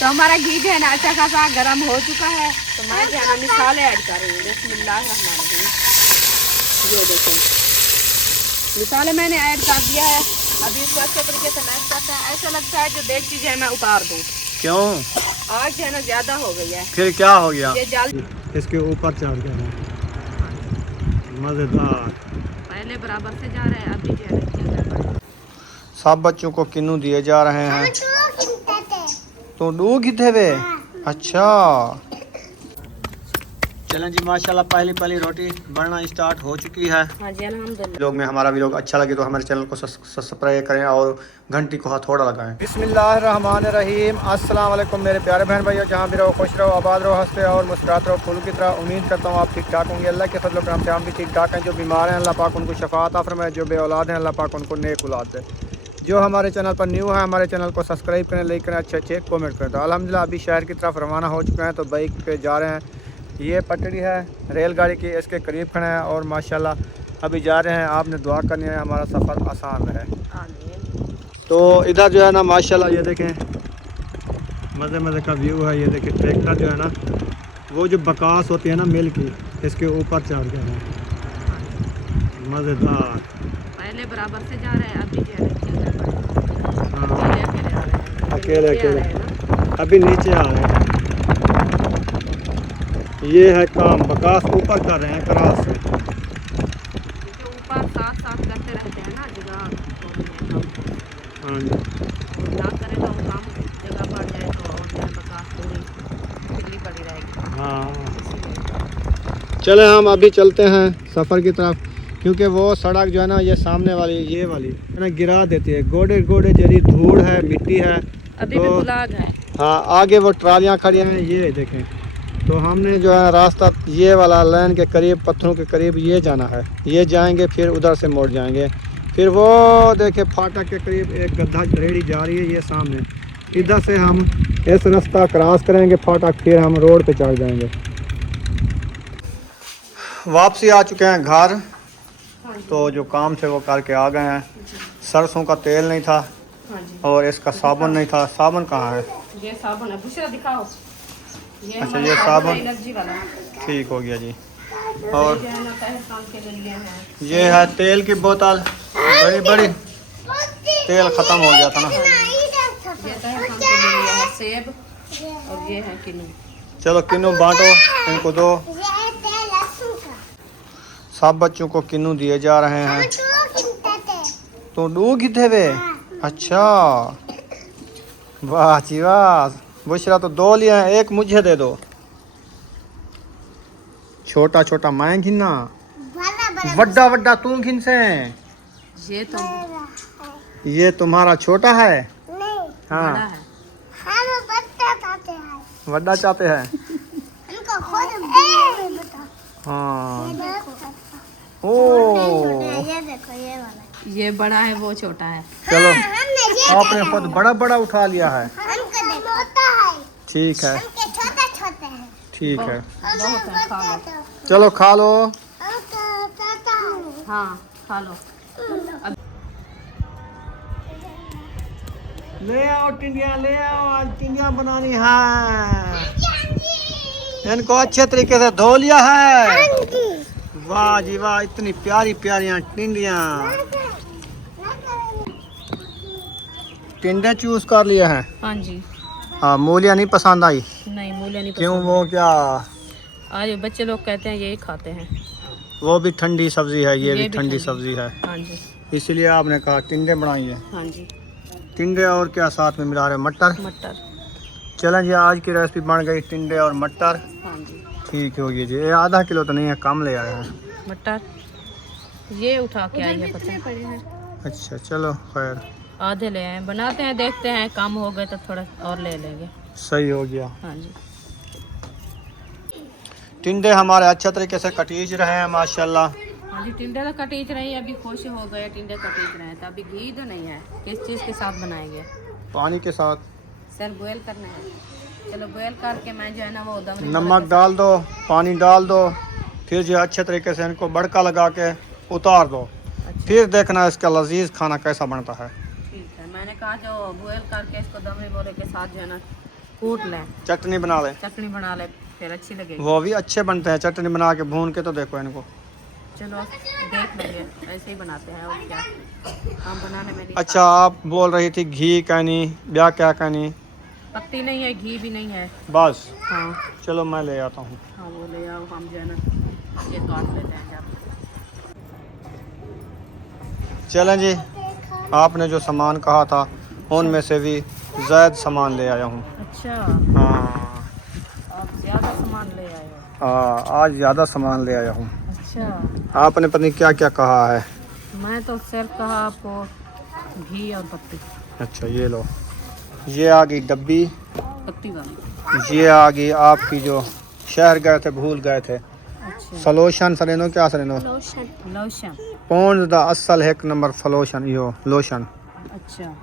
तो हमारा घी जो है ना अच्छा खासा गर्म हो चुका है। तो मैं जो है ना मिसाले ऐड कर रही हूँ। बिस्मिल्लाहिर्रहमानिर्रहीम। ये देखो मिसाले मैंने ऐड कर दिया है। अभी इसको अच्छे तरीके से मैश करते हैं। ऐसा लगता है जो देख चीज़ है मैं उतार दूँ। क्यों? आग जो है ना ज़्यादा हो गई है। फिर क्या हो गया? ये जल इसके ऊपर चढ़ गया है। मज़ेदार। पहले बराबर से जा रहा है, अभी जो है ना सब बच्चों को किन्नू दिए जा रहे हैं। तो दो कितने वे? अच्छा चलें जी, माशाल्लाह पहली रोटी बनना स्टार्ट हो चुकी है। हाँ जी अल्हम्दुलिल्लाह। लोग में हमारा वीडियो अच्छा लगे तो हमारे चैनल को सब्सक्राइब करें और घंटी को हथौड़ा लगाएं। बिस्मिल्लाहिर्रहमानिर्रहीम। अस्सलाम वालेकुम मेरे प्यारे बहन भाइयों, जहाँ भी रहो खुश रहो, आबाद रहो, हंसते और मुस्कुराते रहो फूल की तरह। उम्मीद करता हूँ आप ठीक ठाक होंगे। अल्लाह के फजल करम से हम भी ठीक ठाक हैं। जो बीमार हैं अल्लाह पाक उनको शफा अता फरमाए, जो बे औलाद हैं अल्लाह पाक उनको नेक औलाद दे। जो हमारे चैनल पर न्यू है हमारे चैनल को सब्सक्राइब करें, लाइक करें, अच्छे कमेंट करें। तो अल्हम्दुलिल्लाह अभी शहर की तरफ रवाना हो चुके हैं। तो बाइक पे जा रहे हैं। ये पटड़ी है रेलगाड़ी की, इसके करीब खड़े हैं और माशाल्लाह अभी जा रहे हैं। आपने दुआ करनी है हमारा सफ़र आसान रहे। तो इधर जो है ना माशाल्लाह ये देखें मज़े का व्यू है। ये देखें ट्रैक्टर जो है ना वो जो बकास होती है ना मिल की, इसके ऊपर चढ़ गया है। मज़ेदार। पहले बराबर से जा रहा है, अभी जो है अकेले अभी नीचे आ रहे हैं। ये है काम, बकास ऊपर कर रहे हैं क्रास से। ऊपर साथ करते रहते हैं ना जगह। हाँ जी ना करें तो काम जगह बढ़ जाए तो और जो है बकास पूरी ढीली पड़ी रहेगी। हाँ चले हम अभी चलते हैं सफ़र की तरफ, क्योंकि वो सड़क जो है ना ये सामने वाली ये वाली ना गिरा देती है। गोडे जरी धूल है, मिट्टी है। अभी तो भी बुलाग है। हाँ आगे वो ट्रालियाँ खड़ी हैं, ये देखें। तो हमने जो है रास्ता ये वाला लाइन के करीब पत्थरों के करीब ये जाना है। ये जाएंगे फिर उधर से मोड़ जाएंगे। फिर वो देखे फाटक के करीब एक गड्ढा रेड़ी जा रही है ये सामने। इधर से हम इस रास्ता क्रॉस करेंगे फाटक, फिर हम रोड पे चढ़ जाएंगे। वापसी आ चुके हैं घर। तो जो काम थे वो करके आ गए हैं। सरसों का तेल नहीं था और इसका साबुन नहीं था। साबुन कहाँ है? ये साबुन है, बुशरा दिखाओ। ये अच्छा ये साबुन एलर्जी वाला ठीक हो गया जी। और ये है तेल की बोतल बड़ी तेल ख़त्म हो गया था ना। ये सेब और ये है किन्नू। चलो किन्नू बांटो, इनको दो। सब बच्चों को किन्नू दिए जा रहे हैं। तो दो कितने वे? अच्छा वाह जी वाह। बुशरा तो दो लिए हैं, एक मुझे दे दो। छोटा मैं घिना, वड्डा तू घिन से। ये तुम्हारा छोटा है? हाँ वड्डा चाहते हैं। हाँ ओ ये बड़ा है वो छोटा है। चलो आपने खुद बड़ा उठा लिया है। ठीक है ठीक है चलो खा लो। हाँ खा लो। ले आओ टिंडिया, ले आओ, आज टिंडिया बनानी है। इनको अच्छे तरीके से धो लिया है। वाह जी वाह, इतनी प्यारी टिंडिया। टिंडे चूज कर लिए हैं। हाँ जी। हाँ मूलियाँ नहीं पसंद आई? नहीं मूलियाँ नहीं पसंद। क्यों, वो क्या? आज बच्चे लोग कहते हैं यही खाते हैं। वो भी ठंडी सब्जी है, ये भी ठंडी सब्जी है। हाँ जी इसलिए आपने कहा टिंडे बनाइए। हाँ जी। टिंडे और क्या साथ में मिला रहे? मटर। चलें जी आज की रेसिपी बन गई टिंडे और मटर। हाँ जी ठीक होगी जी। ये आधा किलो तो नहीं है, कम ले आए हैं मटर। ये उठा के आई है पता है। अच्छा चलो खैर, आधे ले आए, बनाते हैं, देखते हैं कम हो गए तो थोड़ा और ले लेंगे। सही हो गया। हाँ जी। टिंडे हमारे अच्छे तरीके से कटीज रहे हैं माशाल्लाह। हाँ जी टिंडे तो कटीज रहे हैं, अभी खुश हो गए। टिंडे कटीज रहे हैं तो अभी घी तो नहीं है। किस चीज़ के साथ बनाएंगे? पानी के साथ। सर बॉयल करना है। चलो बॉयल करके मैं जो है ना वो दम नमक डाल दो, पानी डाल दो, फिर जो अच्छे तरीके से इनको बड़का लगा के उतार दो। अच्छा। फिर देखना इसका लजीज खाना कैसा बनता है। ठीक है, मैंने कहा जो बॉयल करके इसको दम बोले के साथ जो है ना कूट लें, चटनी बना ले। चटनी बना ले, फिर अच्छी लगेगी। वो भी अच्छे बनते हैं, चटनी बना के भून के तो देखो इनको। चलो देख लेंगे, ऐसे ही बनाते हैं और क्या, हम बनाने में नहीं। अच्छा, आप बोल रही थी घी कहनी, ब्याह क्या कहनी? पत्ती नहीं है, घी भी नहीं है बस। हाँ चलो मैं ले आता हूँ। हाँ वो ले आओ, हम जो है ना ये काट लेते हैं जब। चलें जी, आपने जो सामान कहा था उनमें से भी ज़्यादा सामान ले आया हूँ। अच्छा, हाँ आप ज़्यादा सामान ले आए हो। हाँ, आज ज़्यादा सामान ले आया हूँ। अच्छा, आपने पता नहीं क्या क्या कहा है। मैं तो सिर्फ कहा आपको घी और पत्ती, अच्छा ये लो, ये आ गई डब्बी, पत्ती वाली। ये आ गई आपकी जो शहर गए थे भूल गए थे, अच्छा, सलोशन सलेनो, क्या सलेनो, लोशन। पौंड द असल 1 नंबर फलोशन, यो लोशन। अच्छा,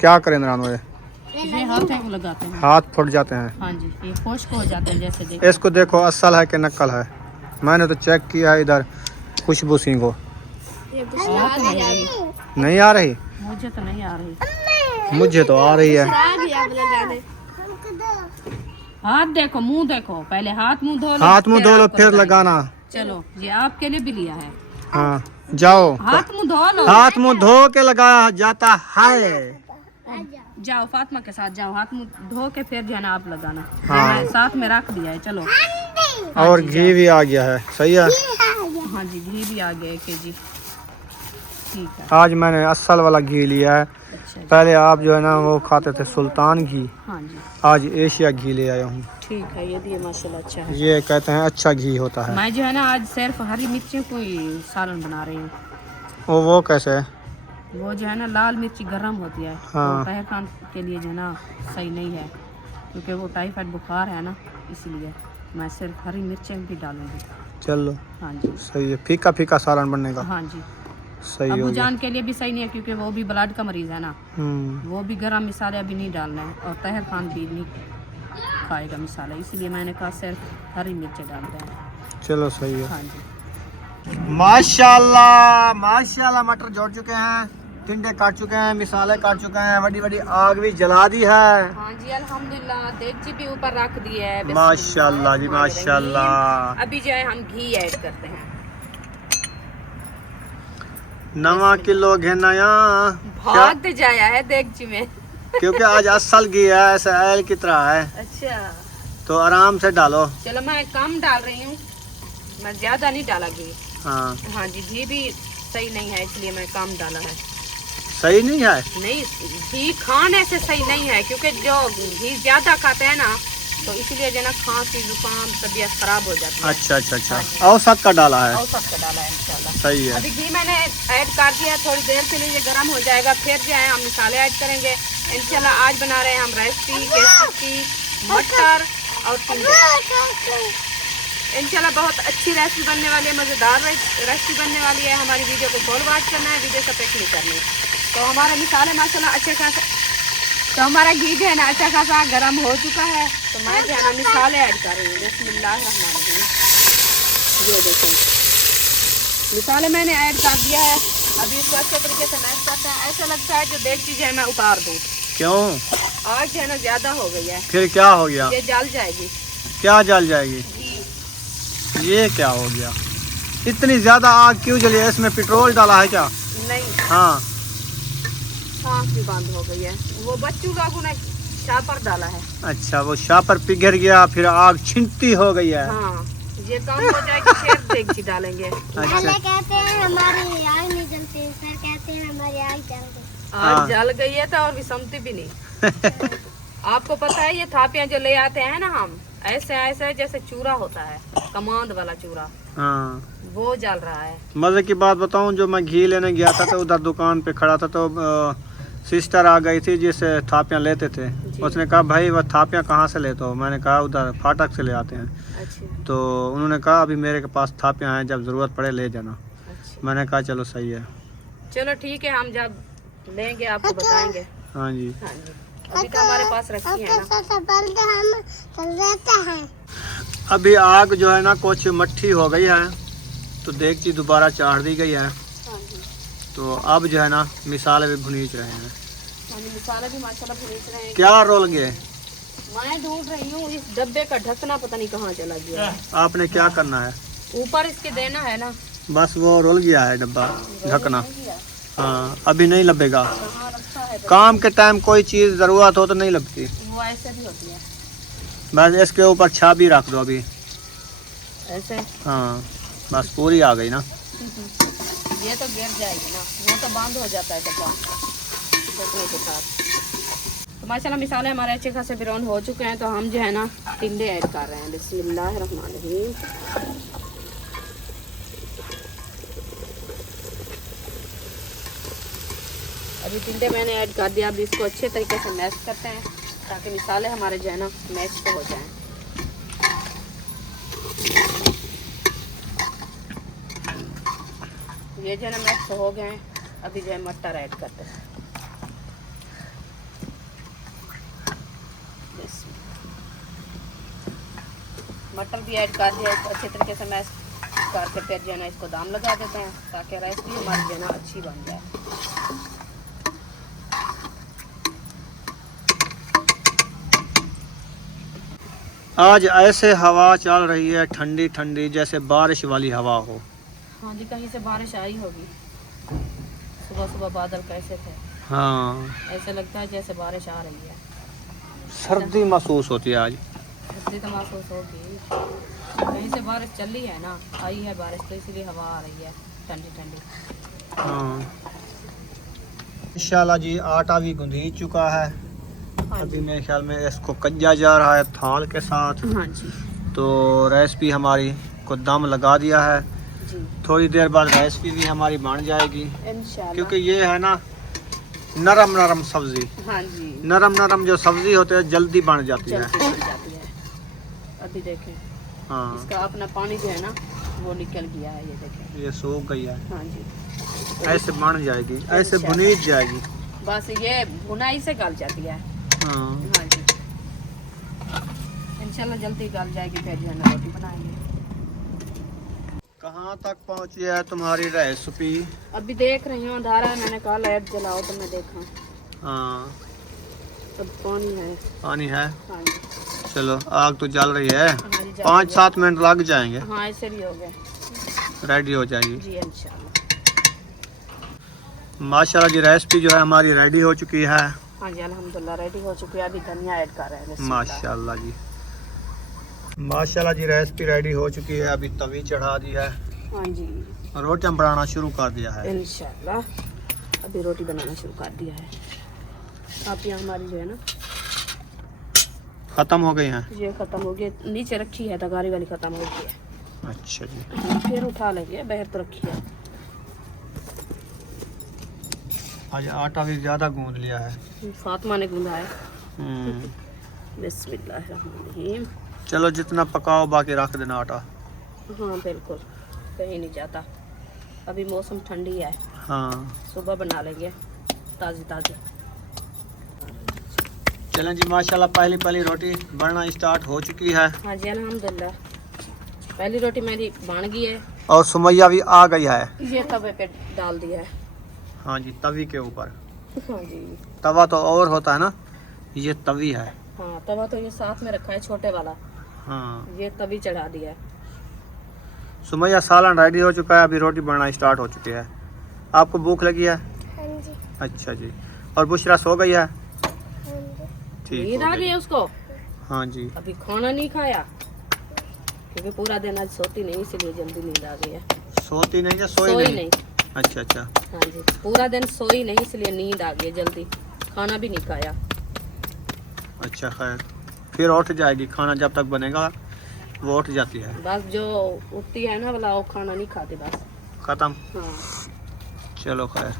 क्या करें नानो, ये हाथों को लगाते हैं। हाथ फुट जाते हैं। हाँ जी, ये खुश्क हो जाते हैं जैसे देखो। इसको देखो असल है कि नकल है, मैंने तो चेक किया है इधर खुशबू सिंह को। हाथ नहीं आ रही, नहीं आ रही? मुझे तो नहीं आ रही। मुझे तो आ रही है। हाथ देखो, मुंह देखो, पहले हाथ मुंह धो लो, हाथ मुंह धो लो आपको फिर लगाएंगे। लगाना। चलो ये आपके लिए भी लिया है। हाँ जाओ, हाथ मुंह धो लो। हाथ मुंह धो के लगाया जाता है। जाओ फातिमा के साथ जाओ, हाथ मुंह धो के फिर जो है ना आप लगाना। हाँ। मैं साथ में रख दिया है। चलो और घी भी आ गया है, सही है। हाँ जी, घी भी आ गया 1 kg। ठीक है, आज मैंने असल वाला घी लिया है। अच्छा जी। पहले आप जो है ना वो खाते थे सुल्तान घी, हाँ जी आज एशिया घी ले आया हूँ। ठीक है, ये भी माशाल्लाह अच्छा है। ये कहते हैं अच्छा घी होता है। मैं जो है ना आज सिर्फ हरी मिर्ची को ही सालन बना रही हूँ। वो कैसे है? वो जो है ना लाल मिर्ची गर्म होती है, हाँ। तो पहचान के लिए जो है ना सही नहीं है, क्योंकि वो टाइफाइड बुखार है ना, इसलिए मैं सिर्फ हरी मिर्चें भी डालूंगी। चलो हाँ जी सही है, फीका फीका सालन बनने का। हाँ जी। सही हो अबू गया। जान के लिए भी सही नहीं है, क्योंकि वो भी ब्लड का मरीज़ है ना, वो भी गरम मसाले अभी नहीं डालना है, और तहर खान भी नहीं खाएगा मसाला, इसलिए मैंने कहा सिर्फ हरी मिर्चें डालते हैं। चलो सही है। हाँ जी, माशाल्लाह माशाल्लाह, मटर जोड़ चुके हैं, टिंडे काट चुके हैं, मिसाले काट चुके हैं, बड़ी बड़ी आग भी जला दी है। हाँ जी अल्हम्दुलिल्लाह, देगची भी ऊपर रख दी है। माशाल्लाह जी माशाल्लाह। अभी जो है हम घी ऐड करते हैं। 9 किलो घेनाया भाग जाया है देगची में। क्योंकि आज असल घी है, ऐसा एल की तरह है, अच्छा तो आराम से डालो। चलो मैं कम डाल रही हूँ, मैं ज्यादा नहीं डाला घी। हाँ हाँ जी, घी भी सही नहीं है, इसलिए मैं कम डाला है। सही नहीं है? नहीं, घी खाने से सही नहीं है, क्योंकि जो घी ज्यादा खाते हैं ना, तो इसलिए जो ना खांसी जुकाम तबीयत खराब हो जाती है। अच्छा अच्छा अच्छा, औसत का डाला है। औसत का डाला है इंशाल्लाह। सही है। अभी घी मैंने ऐड कर दिया, थोड़ी देर के लिए ये गर्म हो जाएगा, फिर जो है हम मसाले ऐड करेंगे इंशाल्लाह। आज बना रहे हैं हम रेसिपी केसर की, मटर और टिंडे। इंशाल्लाह बहुत अच्छी रेसिपी बनने वाली है, मज़ेदार रेसिपी बनने वाली है। हमारी वीडियो को फॉलो वॉच करना है, वीडियो को पिक नहीं करनी। तो हमारे मसाले माशाल्लाह अच्छे खासा, तो हमारा घी जो है ना अच्छा खासा गर्म हो चुका है, तो मैं जो है ना मसाले ऐड कर रही हूँ। बिस्मिल्लाहिर्रहमानिर्रहीम। ये देखें, मसाले मैंने ऐड कर दिया है। अभी इसको अच्छे तरीके से मैश करते हैं। ऐसा लगता है जो देख चीज़ है मैं उतार दूँ। क्यों? आग जो है ना ज़्यादा हो गई है, फिर क्या हो गया? ये जल जाएगी। क्या जल जाएगी? ये क्या हो गया? इतनी ज्यादा आग क्यों जली है? इसमें पेट्रोल डाला है क्या? नहीं, हाँ। सांस भी बंद हो गई है। वो बच्चों लोगों ने शापर डाला है। अच्छा, वो शापर पिघल गया, फिर आग छिंटी हो गई है। हाँ, ये काम हो जाएगी फिर देगची डालेंगे। अच्छा। कहते हैं हमारी आग नहीं जलती, सर कहते हैं हमारी आग जल गई। हाँ। आग जल गई है तो और भी समझती भी नहीं। आपको पता है ये थापियां जो ले आते हैं ना हम, ऐसे ऐसे जैसे चूरा होता है, कमांड वाला चूरा, हाँ। वो जल रहा है। मजे की बात बताऊं, जो मैं घी लेने गया था तो उधर दुकान पे खड़ा था, तो सिस्टर आ गई थी जिससे थापियां लेते थे। उसने कहा भाई वह थापियां कहाँ से लेते हो? मैंने कहा उधर फाटक से ले आते हैं। अच्छा तो उन्होंने कहा अभी मेरे के पास थापियां हैं, जब ज़रूरत पड़े ले जाना। अच्छा, मैंने कहा चलो सही है। चलो ठीक है, हम जब लेंगे आपको बताएंगे। हाँ जी। हाँ जी, अभी तो हमारे पास रखी है ना। हम चल रहते हैं। अभी आग जो है ना कुछ मट्ठी हो गई है, तो देगची दोबारा चाढ़ दी गई है। हाँ जी, तो अब जो है ना मिसाले भी भुनीच रहे हैं। हाँ जी, मसाला भी माशाल्लाह भून रहे हैं। क्या रोल गए? मैं ढूंढ रही हूँ इस डब्बे का ढकना, पता नहीं कहाँ चला गया। आपने क्या करना है? ऊपर इसके देना है ना। बस वो रुल गया है डब्बा ढकना। हाँ अभी नहीं लगेगा। कहाँ रखा है? काम के टाइम कोई चीज़ ज़रूरत हो तो नहीं लगती। वो ऐसे भी होती है। बस इसके ऊपर छाबी रख दो अभी। ऐसे? हाँ बस पूरी आ गई ना। ये तो गिर जाएगी ना, वो तो बंद हो जाता है डब्बा ढकने के साथ। तो माशाल्लाह मिसाले हमारे अच्छे खासे ब्राउन हो चुके हैं, तो हम जो है ना टिंडे ऐड कर रहे हैं। बिस्मिल्लाहिर्रहमानिर्रहीम। अभी टिंडे मैंने ऐड कर दिया। अभी इसको अच्छे तरीके से मैश करते हैं ताकि मिसाले हमारे जो है ना मैश हो जाएं। ये जो है ना मैश हो गए हैं। अभी जो है मटर ऐड करते हैं। मटर भी ऐड कर दिया। इसको अच्छे तरीके से मैश करके फिर जो है ना इसको दाम लगा देते हैं ताकि राइस भी हमारी जो है ना अच्छी बन जाए। आज ऐसे हवा चल रही है ठंडी ठंडी, जैसे बारिश वाली हवा हो। हाँ जी, कहीं से बारिश आई होगी। सुबह सुबह बादल कैसे थे। हाँ ऐसे लगता है जैसे बारिश आ रही है। सर्दी महसूस होती है आज। इसलिए तो महसूस होगी, कहीं से बारिश चल रही है ना, आई है बारिश, तो इसीलिए हवा आ रही है ठंडी ठंडी। हाँ इंशाल्लाह जी आटा भी गुंदी चुका है। हाँ अभी जी। मेरे ख्याल में इसको कज्जा जा रहा है थाल के साथ। हाँ जी तो रेसिपी हमारी को दम लगा दिया है। जी, थोड़ी देर बाद रेसिपी भी हमारी बन जाएगी, इंशाल्लाह। क्योंकि ये है ना नरम नरम सब्जी। हाँ जी, नरम नरम जो सब्जी होती है जल्दी बन जाती है। जल्दी बन जाती है। अभी देखें हाँ इसका अपना पानी जो है ना वो निकल गया है, ये देखें। ये सूख गई है। हाँ जी, ऐसे बन जाएगी, ऐसे भुनीत जाएगी। बस ये भुनाई से गल जाती है। हाँ हाँ जी, इंशाल्लाह जल्दी गल जाएगी, फिर जो है ना रोटी बनाएंगे। कहाँ तक पहुँची है तुम्हारी रेसिपी? अभी देख रही हूँ अंधारा है, मैंने कहा लाइट जलाओ तो मैं देखा। हाँ अब पानी है। पानी है। हाँ जी, चलो आग तो जल रही है। हाँ जी, जल 5-7 मिनट लग जाएंगे, हाँ ऐसे भी हो गए। रेडी हो जाएगी। जी इंशाल्लाह। माशाल्लाह जी रेसिपी जो है हमारी रेडी हो चुकी है। हाँ जी अल्हम्दुलिल्लाह रेडी हो चुकी है। अभी धनिया ऐड कर रहे हैं। बिस्मिल्लाह। माशाल्लाह जी, माशाल्लाह जी रेसिपी रेडी हो चुकी है। अभी तवी चढ़ा दी है, हाँ जी रोटियां बनाना शुरू कर दिया है। इंशाल्लाह अभी रोटी बनाना शुरू कर दिया है। आप यहाँ हमारी जो है ना ख़त्म हो गई हैं। ये ख़त्म हो गई, नीचे रखी है तगारी वाली ख़त्म हो गई है। अच्छा जी, फिर उठा लेंगे, बाहर तो रखी है। आज आटा भी ज़्यादा गूंद लिया है। फातिमा ने गूंदा है। हम्म। बिस्मिल्लाहिर्रहमानिर्रहीम। चलो जितना पकाओ बाकी रख देना आटा। हाँ बिल्कुल, कहीं नहीं जाता। अभी मौसम ठंडी है, हाँ सुबह बना लेंगे ताज़ी ताज़ी। चलें जी, माशाल्लाह पहली पहली रोटी बनना स्टार्ट हो चुकी है। हाँ जी अल्हम्दुलिल्लाह पहली रोटी मेरी बन गई है। और सुमैया भी आ गई है। ये तवे पे डाल दिया है। हाँ जी, तवी के ऊपर। हाँ जी, तवा तो और होता है ना, ये तवी है। हाँ तवा तो ये साथ में रखा है छोटे वाला, हाँ ये तभी चढ़ा दिया है। सुमैया सालन रेडी हो चुका है, अभी रोटी बनना स्टार्ट हो चुकी है। आपको भूख लगी है? हाँ जी, अच्छा जी। और बुशरा सो गई है? हाँ जी। ठीक नींद हो आ गई। गई है उसको? हाँ जी। अभी खाना नहीं खाया क्योंकि पूरा दिन आज सोती नहीं, इसलिए जल्दी नींद आ गई है। सोती नहीं या सोई सोई नहीं? नहीं। अच्छा अच्छा। हाँ जी, पूरा दिन सोई नहीं इसलिए नींद आ गई है जल्दी, खाना भी नहीं खाया। अच्छा खैर, फिर उठ जाएगी, खाना जब तक बनेगा वो उठ जाती है। बस जो उठती है ना वाला वो खाना नहीं खाती बस। खत्म। हाँ चलो खैर,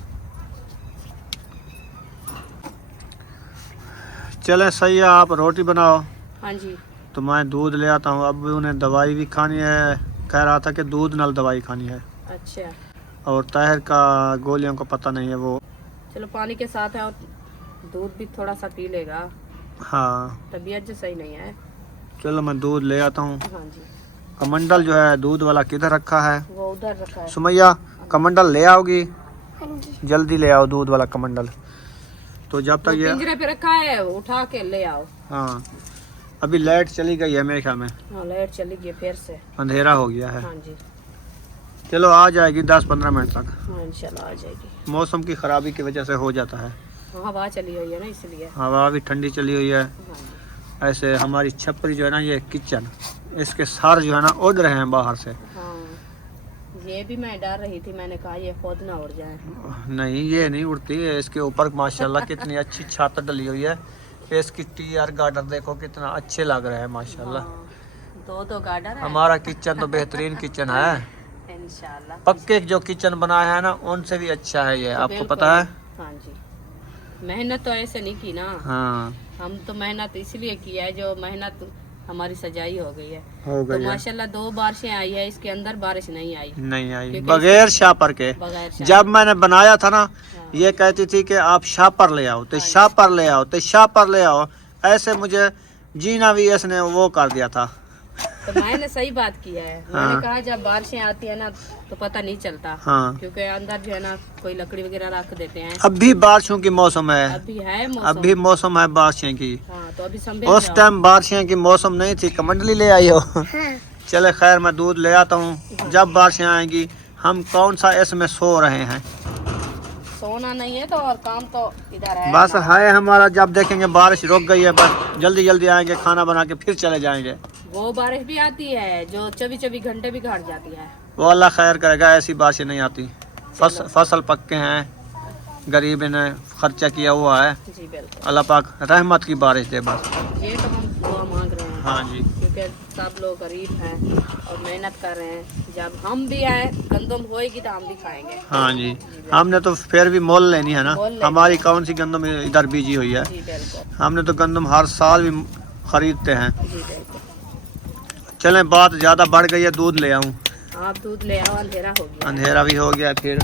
चले सही है, आप रोटी बनाओ हाँ जी, तो मैं दूध ले आता हूँ। अब उन्हें दवाई भी खानी है, कह रहा था कि दूध नाल दवाई खानी है। अच्छा और ताहिर का गोलियों को पता नहीं है वो। चलो पानी के साथ है और दूध भी थोड़ा सा पी लेगा, हाँ तबीयत जो सही नहीं है। चलो मैं दूध ले आता हूँ। हाँ जी, कमंडल जो है दूध वाला किधर रखा है? वो उधर रखा है। सुमैया कमंडल ले आओगी? हाँ जी, जल्दी ले आओ दूध वाला कमंडल। तो जब वो तक ये पिंजरे पे रखा है, उठा के ले आओ। हाँ अभी लाइट चली गई है मेरे ख्याल में, हाँ लाइट चली गई फिर से। अंधेरा हो गया है। हाँ जी। चलो आ जाएगी 10-15 मिनट तक। हाँ इंशाल्लाह आ जाएगी। मौसम की खराबी की वजह से हो जाता है। हाँ हवा चली हुई है ना इसलिए। हवा भी ठंडी चली हुई है। हाँ जी। ऐसे हमारी छपरी जो है ना, ये किचन, इसके सार जो है ना उड़ रहे हैं बाहर से। हाँ ये भी मैं डर रही थी, मैंने कहा ये खुद ना उड़ जाए। नहीं ये नहीं उड़ती है। इसके ऊपर माशाल्लाह कितनी अच्छी छत डली हुई है। इसकी टीआर गार्डर देखो कितना अच्छे लग रहे हैं माशाल्लाह। हाँ, दो गार्डन है। हमारा किचन तो बेहतरीन किचन है। इंशाल्लाह पक्के जो किचन बनाया है ना उनसे भी अच्छा है ये, आपको पता है। हाँ जी। मेहनत तो ऐसे नहीं की ना। हाँ हम तो मेहनत इसलिए किया है, जो मेहनत हमारी सजाई हो गई है। हो तो गई है। माशाल्लाह 2 बारिशें आई है, इसके अंदर बारिश नहीं आई। नहीं आई क्योंकि बगैर शापर के। बगैर शायद। जब मैंने बनाया था ना, हाँ। ये कहती थी कि आप शापर ले आओ, तो हाँ। शापर ले आओ, तो शापर ले आओ। ऐसे मुझे जीना भी इसने वो कर दिया था। तो मैंने सही बात किया है। हाँ। मैंने कहा जब बारिशें आती है ना तो पता नहीं चलता। हाँ क्योंकि अंदर जो है ना कोई लकड़ी वगैरह रख देते हैं। अब भी बारिशों की मौसम है। अभी है मौसम। अभी मौसम है बारिशें की। हाँ तो अभी संभल उस जाओ। टाइम बारिशें की मौसम नहीं थी, कमंडली ले आई हो। हाँ। चले खैर मैं दूध ले आता हूँ। जब बारिशें आएंगी हम कौन सा इसमें सो रहे हैं। सोना नहीं है तो और काम तो इधर है। बस है हमारा, जब देखेंगे बारिश रुक गई है बस जल्दी जल्दी आएंगे, खाना बना के फिर चले जाएंगे। वो बारिश भी आती है जो 24 घंटे भी घट जाती है। वो अल्लाह खैर करेगा, ऐसी बारिशें नहीं आती। फसल पक्के हैं, गरीब ने खर्चा किया हुआ है। जी बिल्कुल। अल्लाह पाक रहमत की बारिश दे बस। ये तो हम दुआ मांग रहे हैं। हाँ जी। क्योंकि सब लोग गरीब हैं और मेहनत कर रहे हैं। जब हम भी आए गंदम होएगी तो हम भी खाएंगे। हाँ जी। हमने तो फिर भी मोल लेनी है ना, मोल लेनी। हमारी कौन सी गंदम इधर बीजी हुई है। जी बिल्कुल। हमने तो गंदम हर साल भी खरीदते हैं। जी बिल्कुल। चलें बात ज़्यादा बढ़ गई है, दूध ले आऊँ। आप दूध ले आओ, अंधेरा हो गया। अंधेरा भी हो गया। फिर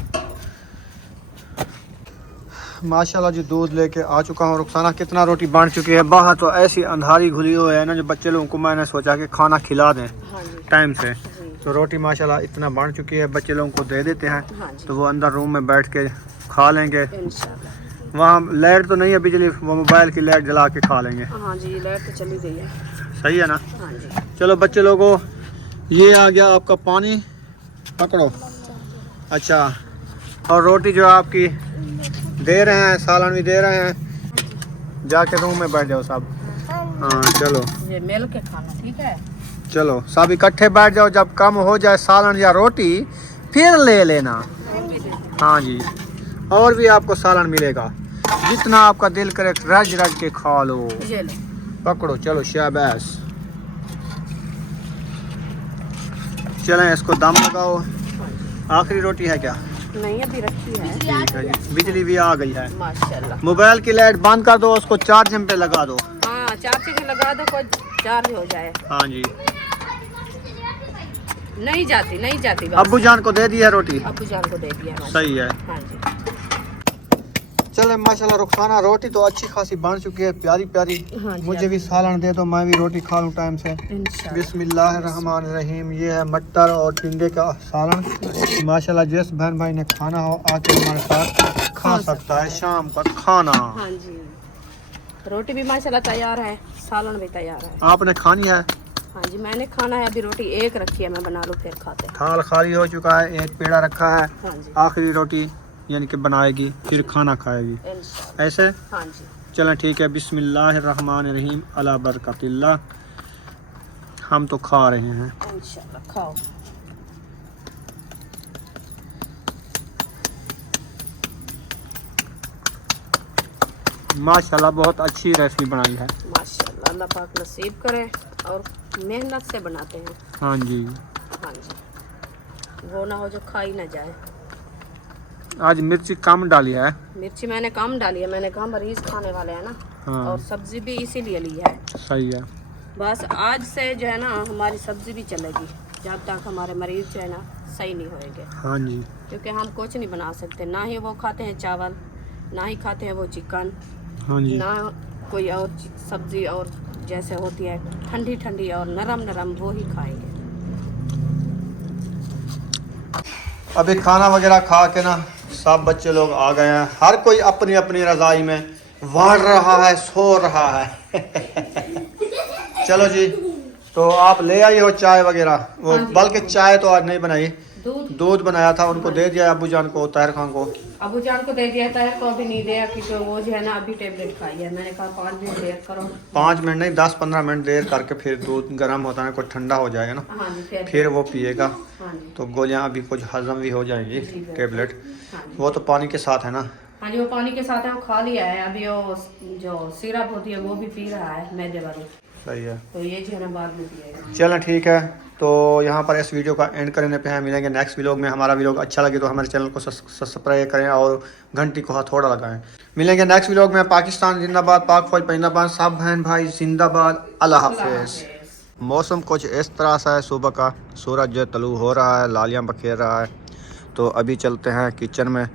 माशाल्लाह जी दूध लेके आ चुका हूँ। रुखसाना कितना रोटी बांट चुकी है। बाहर तो ऐसी अंधारी घुली हुई है ना, जो बच्चे लोगों को मैंने सोचा कि खाना खिला दें हाँ जी। टाइम से। जी। तो रोटी माशाल्लाह इतना बांट चुकी है, बच्चे लोगों को दे देते हैं हाँ जी। तो वो अंदर रूम में बैठ के खा लेंगे। इंशाल्लाह। वहाँ लाइट तो नहीं है बिजली, वो मोबाइल की लाइट जला के खा लेंगे। हाँ जी लाइट तो चली गई है। सही है ना। हाँ जी। चलो बच्चे लोगों, ये आ गया आपका पानी, पकड़ो। अच्छा, और रोटी जो आपकी दे रहे हैं, सालन भी दे रहे हैं। जाके रूम में बैठ जाओ सब। हाँ चलो ये मिल के खाना, ठीक है। चलो सब इकट्ठे बैठ जाओ। जब कम हो जाए सालन या रोटी फिर ले लेना। हाँ जी, और भी आपको सालन मिलेगा, जितना आपका दिल करे रज रज के खा लो। ये लो। पकड़ो, चलो शाबाश। चलें इसको दम लगाओ। आखिरी रोटी है क्या? नहीं अभी रखी है। ठीक है जी। बिजली भी आ गई है। माशाल्लाह। मोबाइल की लाइट बंद कर दो, उसको चार्जिंग पे लगा दो। हाँ चार्जिंग में लगा दो, कोई चार्ज हो जाए। हाँ जी। नहीं जाती बस। अब्बू जान को दे दी है रोटी। अब्बू जान को दे दिया है। सही है। हाँ जी। चले माशाल्लाह रुखसाना रोटी तो अच्छी खासी बन चुकी है, प्यारी प्यारी। हाँ जी, मुझे भी सालन दे दो, मैं भी रोटी खा लूँ टाइम से। इंशाल्लाह। बिस्मिल्लाहिर्रहमानिर्रहीम। ये है मटर और टिंडे का सालन। माशाल्लाह जिस बहन भाई ने खाना हो आके हमारे साथ खा सकता है शाम का खाना। हाँ जी। रोटी भी माशाल्लाह तैयार है, सालन भी तैयार है। आपने खानी है? हाँ जी मैंने खाना है। अभी रोटी एक रखी है, मैं बना लूँ फिर खाते हैं। थाल खाली हो चुका है, एक पेड़ा रखा है। हाँ जी। आखिरी रोटी यानी कि बनाएगी फिर खाना खाएगी इंशाल्लाह। ऐसे। हाँ जी। चलें ठीक है। बिस्मिल्लाहिर्रहमानिर्रहीम अला बरकतिल्लाह। हम तो खा रहे हैं। इंशाल्लाह खाओ। माशाल्लाह बहुत अच्छी रेसिपी बनाई है। माशाल्लाह, अल्लाह पाक नसीब करे और मेहनत से बनाते हैं। हाँ जी। हाँ जी। वो ना हो जो खाई ना जाए। आज मिर्ची कम डाली है। मिर्ची मैंने कम डाली है, मैंने कहा मरीज खाने वाले हैं ना। हाँ। और सब्जी भी इसीलिए ली है। सही है। बस आज से जो है ना हमारी सब्जी भी चलेगी, जब तक हमारे मरीज जो है ना सही नहीं होएंगे। हाँ जी। क्योंकि हम कुछ नहीं बना सकते, ना ही वो खाते हैं चावल, ना ही खाते हैं वो चिकन, हाँ जी। ना कोई और सब्जी और जैसे होती है ठंडी ठंडी और नरम नरम, वो ही खाएंगे। अभी खाना वगैरह खा के ना सब बच्चे लोग आ गए हैं। हर कोई अपनी अपनी रज़ाई में वाड़ रहा है, सो रहा है। चलो जी, तो आप ले आई हो चाय वगैरह? वो बल्कि चाय तो आज नहीं बनाई, दूध बनाया था, उनको दे दिया अबू जान को, ताहिर खान को। अबू जान को दे दिया, ताहिर को अभी नहीं दिया कि तो वो जो है ना अभी टेबलेट खाई है। मैंने कहा 5 मिनट देर करो। 5 मिनट नहीं, 10-15 मिनट देर करके फिर दूध गर्म होता है, कुछ ठंडा हो जाएगा ना, हाँ जी, फिर वो पिएगा। हाँ जी, तो गोलियां अभी कुछ हजम भी हो जाएंगी, टेबलेट। हाँ जी, वो तो पानी के साथ है ना? हाँ जी, वो पानी के साथ है, वो खा लिया है। अभी वो जो सिरप होती है वो भी पी रहा है, मैदे वाली। सही है। तो ये जो है ना बाद में पिएगा। चलें ठीक है, तो यहाँ पर इस वीडियो का एंड करने पे हैं। मिलेंगे नेक्स्ट व्लॉग में। हमारा व्लॉग अच्छा लगे तो हमारे चैनल को सब्सक्राइब करें और घंटी को हथौड़ा लगाएं। मिलेंगे नेक्स्ट व्लॉग में। पाकिस्तान जिंदाबाद, पाक फौज जिंदाबाद, सब बहन भाई जिंदाबाद। अल्लाह हाफिज़। मौसम कुछ इस तरह सा है, सुबह का सूरज तलू हो रहा है, लालियाँ बखेर रहा है। तो अभी चलते हैं किचन में।